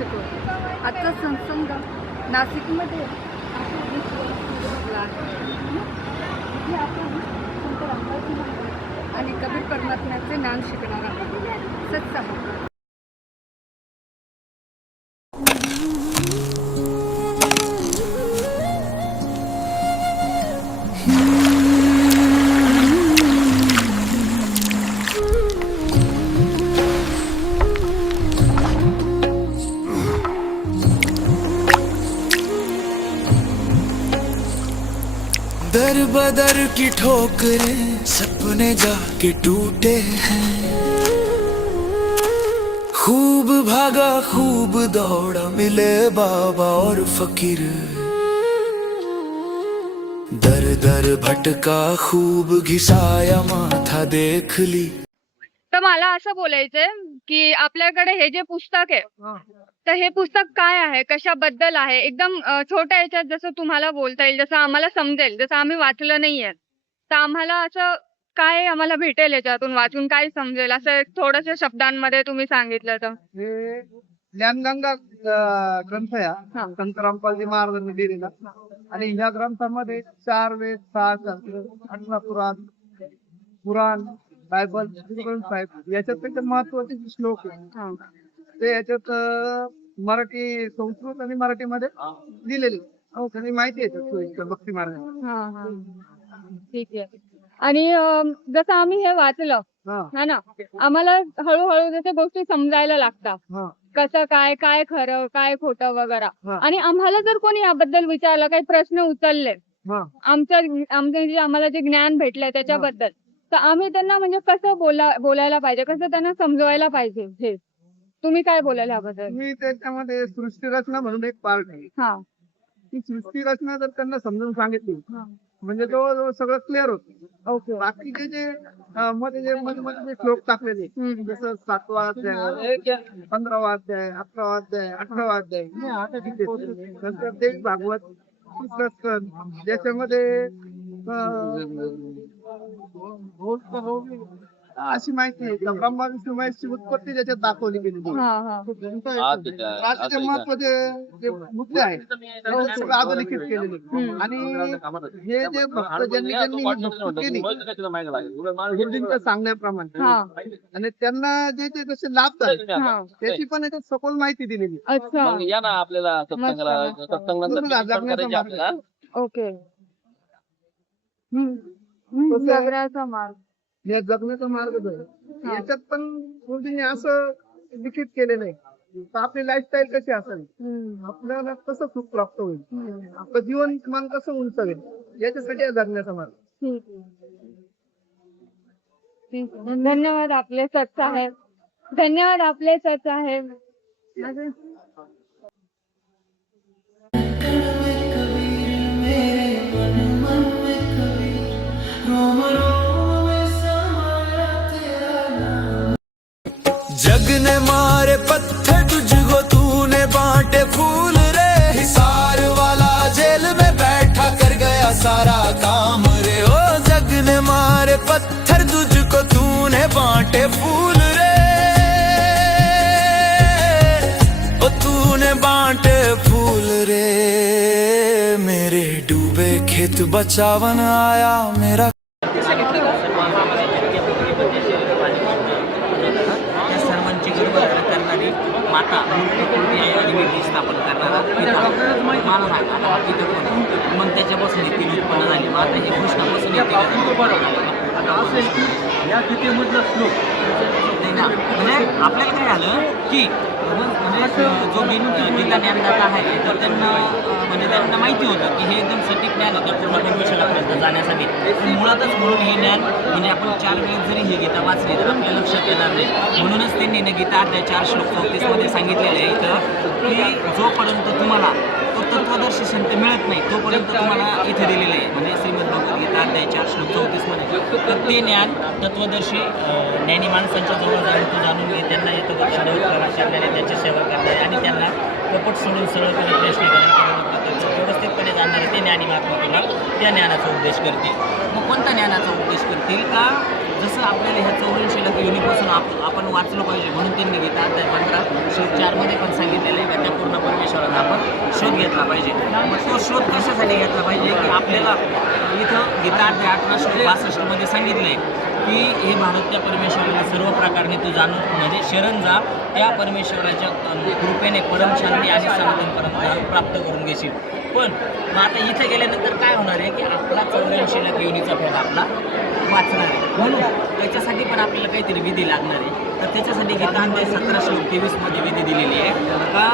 शिकवते. आजचा सत्संग नाशिकमध्ये आहे. इथे आपण संत रामदासजी महाराज आणि कबीर परमात्म्याचे ज्ञान शिकणार आहोत. सत्संग दर बदर की ठोकरें सपने जाके टूटे हैं। खूब भागा खूब दौड़ा मिले बाबा और फकीर। दर दर भटका खूब घिसाया माथा देख ली। तर मला असं बोलायचंय की आपल्याकडे हे जे पुस्तक आहे तर हे पुस्तक काय आहे, कशाबद्दल आहे, एकदम छोट्या ह्याच्यात जसं तुम्हाला बोलता येईल, जसं आम्हाला समजेल, जसं आम्ही वाचलं नाहीये तर आम्हाला असं काय आम्हाला भेटेल याच्यातून वाचून काय समजेल असं थोडंसं शब्दांमध्ये तुम्ही सांगितलं तर. हे ज्ञानगंगा ग्रंथ या संत रामपालजी महाराजांनी लिहिलेला आणि ह्या ग्रंथामध्ये 4 वेद 6 शास्त्र 18 पुराण बायबल साहेब याच्यात त्याचे महत्वाचे जे श्लोक आहे ते याच्यात मराठी संस्कृत आणि मराठीमध्ये लिहिलेले त्यांनी माहिती आहे भक्ती महाराज. ठीक आहे. आणि जसं आम्ही हे वाचलं हा ना, आम्हाला हळूहळू जसं गोष्टी समजायला लागतात कसं काय काय खरं काय खोटं वगैरे. आणि आम्हाला जर कोणी याबद्दल विचारलं, काही प्रश्न उचलले आमचं जे आम्हाला जे ज्ञान भेटलंय त्याच्याबद्दल, तर आम्ही त्यांना म्हणजे कसं बोलायला पाहिजे, कसं त्यांना समजवायला पाहिजे, हे तुम्ही काय बोलायला याबद्दल? मी त्याच्यामध्ये सृष्टी रचना म्हणून एक पार्ट आहे. ती सृष्टी रचना जर त्यांना समजून सांगितली म्हणजे जवळजवळ सगळं क्लिअर होतं. ओके. बाकीचे जे मध्ये जे श्लोक टाकलेले जसं 7वा अध्याय 15वा अध्याय 11वा अध्याय 18वा अध्याय नंतर देव भागवत ज्याच्यामध्ये अशी माहिती आहे का ब्रह्मा विष्णू महेशची उत्पत्ती त्याच्यात दाखवली गेलेली राजाचे महत्वाचे जे मुद्दे आहेत ते सगळं अधोरेखित केलेले. आणि हे जे भक्त ज्यांनी केली गुरुजींच्या सांगण्याप्रमाणे आणि त्यांना जे जे जसे लाभ झाले त्याची पण याच्यात सखोल माहिती दिलेली. या ना आपल्याला जगण्याचा ओके. जगण्याचा मार्ग हे जगण्याचा मार्ग आहे. याच्यात पण गुरुजींनी असं लिखित केलेलं आहे तर आपली लाईफस्टाईल कशी असेल, आपल्याला कसं सुख प्राप्त होईल, आपलं जीवनमान कसं उंचावेल याच्यासाठी हा जगण्याचा मार्ग. धन्यवाद आपले सत्साहेब. धन्यवाद आपले सत्साहेब. जग ने मारे पत्थर तुझको तूने बांटे फूल रे। हिसार वाला जेल में बैठा कर गया सारा काम रे। ओ जग ने मारे पत्थर तुझको तूने बांटे फूल रे। ओ तूने बांटे फूल रे। मेरे डूबे खेत बचावन आया मेरा। माता आणि स्थापन करणारा पिता मला सांगा आता पिता कोण, मग त्याच्यापासून ही 3 उत्पन्न झाली. मग आता हे कृष्णापासून या तिथेमधला श्लोक नाही ना, म्हणजे आपल्याला काय झालं की म्हणजे जो गीता ज्ञानदाता आहे तर त्यांना माहिती होतं की हे एकदम सटीक ज्ञान होतं पूर्ण परमेश्वरापर्यंत जाण्यासाठी. मुळातच म्हणून हे ज्ञान म्हणजे आपण 4 वेळेस जरी ही गीता वाचली तर आपल्या लक्षात येणार नाही. म्हणूनच त्यांनी ना गीता अध्याय 4 श्लोक 34 मध्ये सांगितलेलं आहे इथं की जोपर्यंत तुम्हाला तो तत्वदर्शी संत मिळत नाही तोपर्यंत तुम्हाला इथे दिलेलं आहे. म्हणजे श्रीमद भगवद्गीता अध्याय 4 श्लोक 34 मध्ये तर ते ज्ञान तत्वदर्शी ज्ञानी माणसांच्या जवळ जाऊन तू जाणून घे, त्यांना येतं करणारे त्यांची सेवा करणारे आणि त्यांना कपट सोडून सरळपणे प्रश्न व्यवस्थितपणे जाणणारे ते ज्ञानी महात्मा तुला त्या ज्ञानाचा उपदेश करतील. मग कोणत्या ज्ञानाचा उपदेश करतील का जसं आपल्याला ह्या 84 लाख योनीपासून आपण वाचलं पाहिजे म्हणून त्यांनी गीता अध्याय 15 श्लोक 4 मध्ये पण सांगितलेलं आहे शोध घेतला पाहिजे. मग तो शोध कशासाठी घेतला पाहिजे की आपल्याला इथं गीता 18:62 मध्ये सांगितलंय की हे भारत त्या परमेश्वराला सर्व प्रकारने तू जाणून म्हणजे शरण जा, त्या परमेश्वराच्या कृपेने परमशांती आणि सनातन परंपरा प्राप्त करून घेशील. पण मग आता इथे गेल्यानंतर काय होणार आहे की आपला 84 लाख योनीचा फेड आपला वाचणार आहे. म्हणून त्याच्यासाठी पण आपल्याला काहीतरी विधी लागणार आहे. तर त्याच्यासाठी गीता 17:23 मध्ये विधी दिलेली आहे का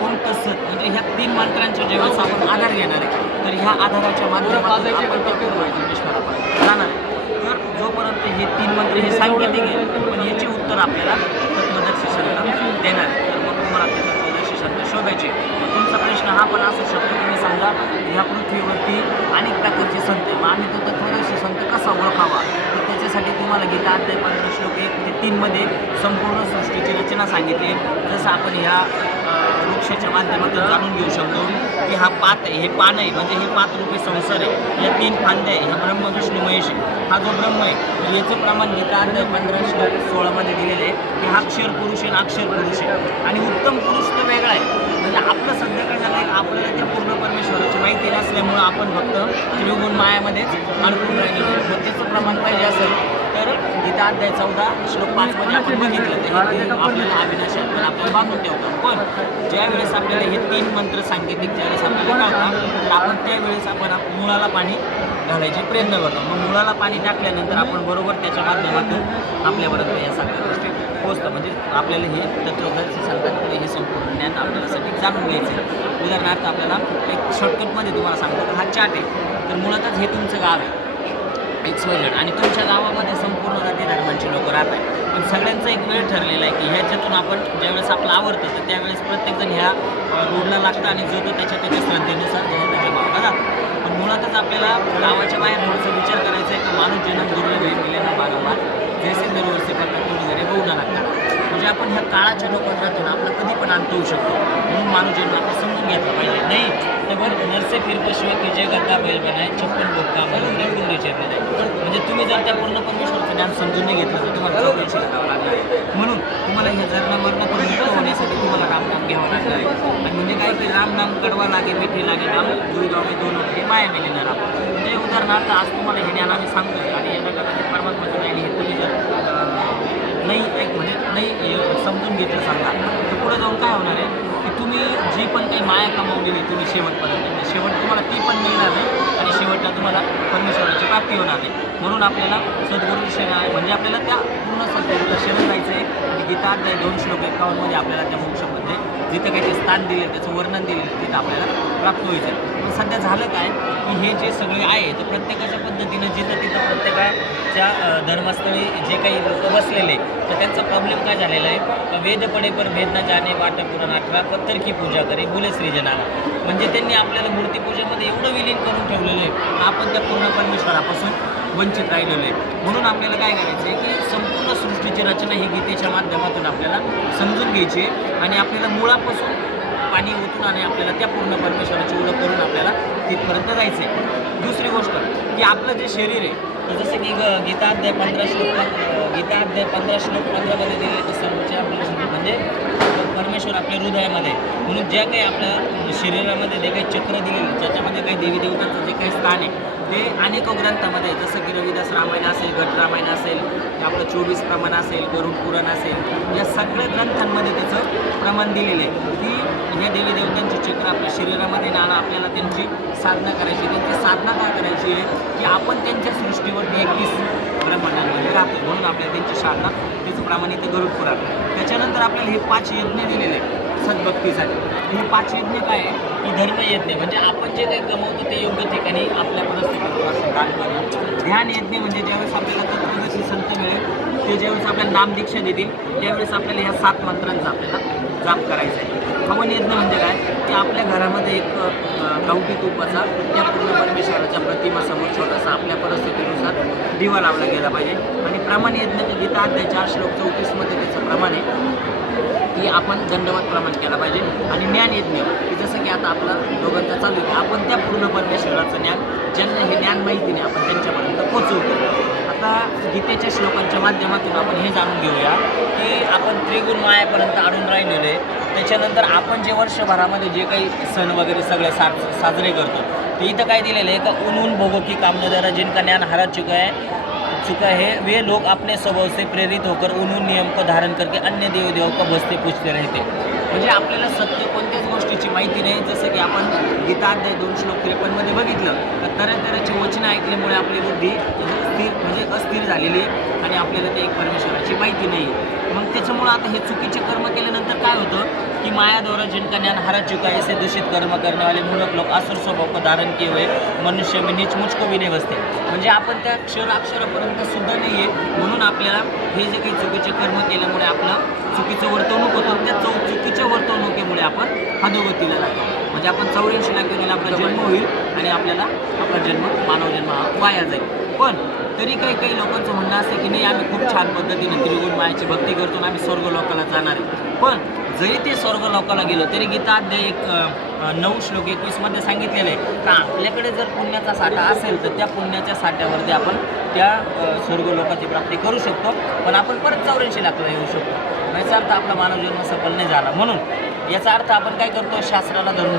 कोण तसंच म्हणजे ह्या 3 मंत्रांच्या जेव्हा आपण आधार घेणार आहे तर ह्या आधाराच्या माध्यमातून आपण त्या परमेश्वरापर्यंत जाणार आहे. तर जोपर्यंत हे 3 मंत्र हे सांकेतिक आहे पण याचे उत्तर आपल्याला तत्वदर्शी संत देणार आहे. तर मग तुम्हाला ते तत्वदर्शी संत शोधायचे. तर तुमचा प्रश्न हा पण असू शकतो तुम्ही समजा ह्या पृथ्वीवरती अनेक प्रकारचे संत आहे, मग आम्ही तो तत्वदर्शी संत कसा ओळखावा. तर त्याच्यासाठी तुम्हाला गीता 15:1-3 मध्ये संपूर्ण सृष्टीची रचना सांगितली. जसं आपण ह्या वृक्षाच्या माध्यमातून जाणून घेऊ शकतो की हा पात आहे, हे पान आहे म्हणजे हे 5 रूपी संसार आहे, या 3 फांद्या आहे, ह्या ब्रह्म विष्णू महेश आहे, हा जो ब्रह्म आहे तर याचं प्रमाण गीता 15:16 मध्ये दिलेलं आहे की हा अक्षर पुरुष आहे आणि अक्षर पुरुष आहे. आणि उत्तम पुरुष तर वेगळा आहे. म्हणजे आपलं सध्या काय झालं आहे आपल्याला त्या पूर्ण परमेश्वराची माहिती नसल्यामुळं आपण फक्त त्रिगुण मायामध्येच अडकून राहिलेलो आहे. मग त्याचं प्रमाण पाहिजे असेल तर गीता 14:5 मध्ये आपण बघितलं तर हे आपल्याला अविनाशी आपल्याला बांधून ठेवतात. पण ज्यावेळेस आपल्याला हे 3 मंत्र सांकेतिक ज्यावेळेस आपल्याला कळतात तर आपण त्यावेळेस आपण मुळाला पाणी घालायचे प्रयत्न करतो. मग मुळाला पाणी टाकल्यानंतर आपण बरोबर त्याच्या माध्यमातून आपल्यापर्यंत या सगळ्या गोष्टी पोहोचतं. म्हणजे आपल्याला हे तत्वदर्शी संतांकडे हे संपूर्ण ज्ञान आपल्यासाठी जाणून घ्यायचं आहे. उदाहरणार्थ आपल्याला एक शॉर्टकटमध्ये तुम्हाला सांगतो हा चार्ट आहे. तर मुळातच हे तुमचं गाव आहे XYZ आणि तुमच्या गावामध्ये संपूर्ण जाती धर्मांची लोक राहत आहेत. पण सगळ्यांचा एक वेळ ठरलेला आहे की ह्याच्यातून आपण ज्यावेळेस आपलं आवडतं तर त्यावेळेस प्रत्येकजण ह्या रोडला लागतं आणि जो तो त्याच्या श्रद्धेनुसार त्याच्या भावना जातो. पण मुळातच आपल्याला गावाच्या बाहेर थोडंसं विचार करायचा आहे की माणूस जन्म दुर्लभ मिळेना वारंवार जैसे दरवर्षी फक्त थोडी घरे बघू लागतात. म्हणजे आपण ह्या काळाच्या लोकांना राहतो ना आपलं कधी पण अंत होऊ शकतो. म्हणून माणूस जन्म आपण समजून घेतला पाहिजे. नाही तर बरं नरसे फिरपशिवाय की जे गद्दा बैल बनाय 56 बोक्का मला कुंडी चेपले जाईल. म्हणजे तुम्ही जर त्या पूर्ण परमेश्वराचं ज्ञान समजून नाही घेतलं तर तुम्हाला 84 लाखावं लागणार आहे. म्हणून तुम्हाला हे जन्म मरणातून मुक्त होण्यासाठी तुम्हाला रामनाम घ्यावं लागणार आहे. आणि म्हणजे काय की रामनाम कडवा लागे मिठी लागे नाम गुरुगावे 2 होते माया मेलेणार आपण. म्हणजे उदाहरणार्थ आज तुम्हाला हे ज्ञान आम्ही सांगतोय आणि या जगामध्ये परमात्माचं ज्ञान हे तुम्ही जर नाही समजून घेतलं सांगा तर पुढे जाऊन काय होणार आहे की तुम्ही जी पण काही माया कमावलेली तुम्ही शेवटपर्यंत शेवट तुम्हाला ती पण मिळणार नाही आणि शेवटला तुम्हाला परमेश्वराची प्राप्ती होणार नाही. म्हणून आपल्याला सद्गुरू शरण म्हणजे आपल्याला त्या पूर्ण सद्गुरूला शरण जायचं आहे. आणि गीता 2:51 मध्ये आपल्याला त्या मोक्षामध्ये जिथं काही ते स्थान दिले त्याचं वर्णन दिलेलं तिथं आपल्याला प्राप्त व्हायचं आहे. पण सध्या झालं काय की हे जे सगळे आहे तर प्रत्येकाच्या पद्धतीनं जिथं तिथं प्रत्येकाच्या धर्मस्थळी जे काही लोक बसलेले तर त्यांचा प्रॉब्लेम काय झालेला आहे वेद पडे पर भेद न जाणे वाट पुराण 18 पत्तर की पूजा करे बोले श्रीजनाला. म्हणजे त्यांनी आपल्याला मूर्तीपूजेमध्ये एवढं विलीन करून ठेवलेलं आहे आपण त्या पूर्ण परमेश्वरापासून वंचित राहिलेलो आहे. म्हणून आपल्याला काय करायचं आहे की संपूर्ण सृष्टीची रचना ही गीतेच्या माध्यमातून आपल्याला समजून घ्यायची आहे आणि आपल्याला मुळापासून पाणी ओतून आणि आपल्याला त्या पूर्ण परमेश्वराची ओळख करून आपल्याला तिथपर्यंत जायचं आहे. दुसरी गोष्ट की आपलं जे शरीर आहे तर जसं की गीता 15:15 मध्ये दिले तसं आपल्या म्हणजे परमेश्वर आपल्या हृदयामध्ये म्हणून ज्या काही आपल्या शरीरामध्ये जे काही चक्र दिलेले ज्याच्यामध्ये काही देवी देवतांचं जे काही स्थान आहे ते अनेक ग्रंथामध्ये जसं की रविदास रामायण असेल घट रामायण असेल आपलं 24 प्रमाण असेल गरुड पुराण असेल या सगळ्या ग्रंथांमध्ये त्याचं प्रमाण दिलेलं आहे की ह्या देवी देवतांची चक्र आपल्या शरीरामध्ये नाणं आपल्याला त्यांची साधना करायची. त्यांची साधना काय करायची आहे की आपण त्यांच्या सृष्टीवरती 21 ब्रह्मांडांमध्ये राहतो म्हणून आपल्याला त्यांची साधना त्याचं प्रमाण इथे गरुड पुराण. त्याच्यानंतर आपल्याला हे 5 यज्ञ दिलेले आहे सद्भक्तीसाठी. हे 5 यज्ञ काय आहे की धर्मयज्ञ म्हणजे आपण जे काही कमवतो ते योग्य ठिकाणी आपल्या परिस्थितीत दान करणं. ध्यान यज्ञ म्हणजे ज्यावेळेस आपल्याला तत्वदर्शी संत मिळेल ते ज्यावेळेस आपल्याला नामदीक्षा देतील त्यावेळेस आपल्याला ह्या 7 मंत्रांचा आपल्याला जाप करायचा आहे. हवन यज्ञ म्हणजे काय की आपल्या घरामध्ये एक गावठी तुपाचा त्या पूर्ण परमेश्वराच्या प्रतिमासमोर छोटासा आपल्या परिस्थितीनुसार दिवा लावला गेला पाहिजे. आणि प्रमाण यज्ञ गीता 4:34 मध्ये त्याचं प्रमाण आहे की आपण दंडवत प्रमाण केला पाहिजे. आणि ज्ञान यज्ञ की जसं की आता आपला दोघांचा चालू आहे आपण त्या पूर्ण परमेश्वराचं ज्ञान ज्यांना हे ज्ञान माहिती नाही आपण त्यांच्यापर्यंत पोहोचवतो. आता आता गीतेच्या श्लोकांच्या माध्यमातून आपण हे जाणून घेऊया की आपण त्रिगुण मायापर्यंत अडून राहिलेलो आहे. त्याच्यानंतर आपण जे वर्षभरामध्ये जे काही सण वगैरे सगळे साजरे करतो ते इथं काय दिलेलं आहे का उन भोगो की कामना द्वारा जिनका ज्ञान हारा चुका है वे लोग अपने स्वभाव से प्रेरित होकर उन नियम को धारण करके अन्य देव को बसते पूजते राहते. म्हणजे आपल्याला सत्य कोणत्याच गोष्टीची माहिती नाही. जसं की आपण गीता अध्याय 2 श्लोक 53 मध्ये बघितलं तर तऱ्हेची वचनं ऐकल्यामुळे आपली बुद्धी अस्थिर झालेली आहे आणि आपल्याला ते एक परमेश्वराची माहिती नाही आहे. मग त्याच्यामुळं आता हे चुकीचे कर्म केल्यानंतर काय होतं की मायाद्वारा जिनका ज्ञान हरा चुका है ऐसे दूषित कर्म करने वाले मूर्ख लोग असुर स्वभाव को धारण किए हुए मनुष्य में नीच मुझको भी नाही बसते. म्हणजे आपण त्या अक्षरापर्यंत सुद्धा नाही आहे. म्हणून आपल्याला हे जे काही चुकीचे कर्म केल्यामुळे आपलं चुकीचं वर्तवणूक होतं. त्या चुकीच्या वर्तवणुकीमुळे आपण अधोगतीला जातो. म्हणजे आपण 84 लाख योनीला आपला जन्म होईल आणि आपल्याला आपला जन्म मानव जन्म हा वाया जाईल. पण तरी काही लोकांचं म्हणणं असं की नाही आम्ही खूप छान पद्धतीने त्रिगुण मायाची भक्ती करतो आणि आम्ही स्वर्ग लोकाला जाणार आहे. पण जरी ते स्वर्ग लोकाला गेलो तरी गीता अध्याय 9 श्लोक 21 मध्ये सांगितलेलं आहे का आपल्याकडे जर पुण्याचा साठा असेल तर त्या पुण्याच्या साठ्यावरती आपण त्या स्वर्ग लोकाची प्राप्ती करू शकतो. पण आपण परत 84 लाखला येऊ शकतो. याचा अर्थ आपला मानव जन्म सफल नाही झाला. म्हणून याचा अर्थ आपण काय करतो शास्त्राला धरून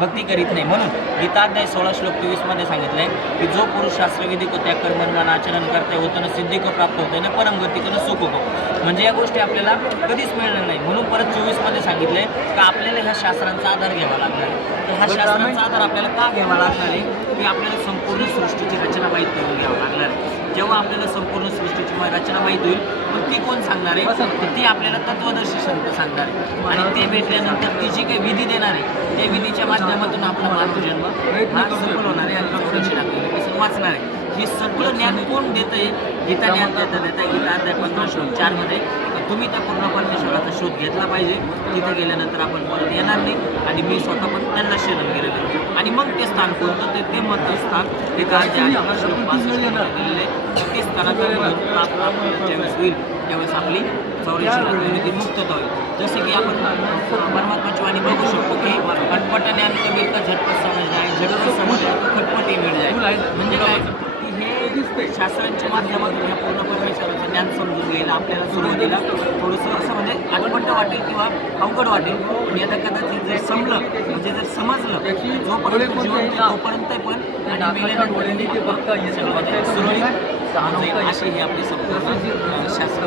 भक्ती करीत नाही. म्हणून गीता अध्याय 16 श्लोक 23 मध्ये सांगितलं आहे की जो पुरुष शास्त्रविधी को त्याग कर्मन आचरण करते होतं ना सिद्धी को प्राप्त होते ना परमगती को सुख हो. म्हणजे या गोष्टी आपल्याला कधीच मिळणार नाही. म्हणून परत 24 मध्ये सांगितलंय का आपल्याला ह्या शास्त्रांचा आधार घ्यावा लागणार आहे. तर हा शास्त्रांचा आधार आपल्याला का घ्यावा लागणार आहे की आपल्याला संपूर्ण सृष्टीची रचना माहीत करून घ्यावं लागणार आहे. जेव्हा आपल्याला संपूर्ण सृष्टीची रचना माहीत होईल मग ती कोण सांगणार आहे तर ती आपल्याला तत्वदर्शी संत सांगणार आहे. आणि ते भेटल्यानंतर ती जी काही विधी देणार आहे त्या विधीच्या माध्यमातून आपला मानव जन्म हा सफल होणार आहे आणि 84 लाख योनीपासून वाचणार आहे. हे सगळं ज्ञान कोण देत आहे गीता ज्ञान देता गीता अध्याय 15 श्लोक 4 मध्ये तुम्ही त्या पूर्ण परमेश्वराचा शोध घेतला पाहिजे. तिथे गेल्यानंतर आपण परत येणार नाही आणि मी स्वतः पण त्यांना शरण गेलेलं आणि मग ते स्थान कोणतं ते मतस्थान गीता अध्याय 18 श्लोक 65 गेलेलं आहे. ते स्थानाकडे ज्यावेळेस होईल त्यावेळेस आपली 84 लाख योनी मुक्तता होईल. जसे की आपण परमात्माची वाणी बघू शकतो की अटपट ज्ञान कबीर का झटपट समज जाय झटपट समज जाय तो खटपटी मिळ जाय. म्हणजे काय की हे शास्त्रांच्या माध्यमातून ह्या पूर्ण परमेश्वराचं ज्ञान समजून घ्यायला आपल्याला सुरुवातीला थोडंसं असं म्हणजे अटपट वाटेल किंवा अवघड वाटेल. पण आता कदाचित जर समजलं म्हणजे जर समजलं जोपर्यंत जीवन तोपर्यंत पण आणि मेल्यानंतर सुरळीत जाईल अशी ही आपली संपूर्ण शास्त्र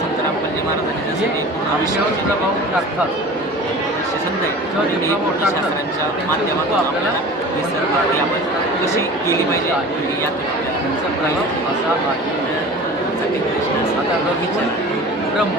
संत रामपल्ली महाराजांनी जसं ते पूर्ण विश्वाचे संत आहे शास्त्रांच्या माध्यमातून आपल्याला हे सर्व आपण कशी केली पाहिजे आणि यातून आपल्याला विचार ब्रह्म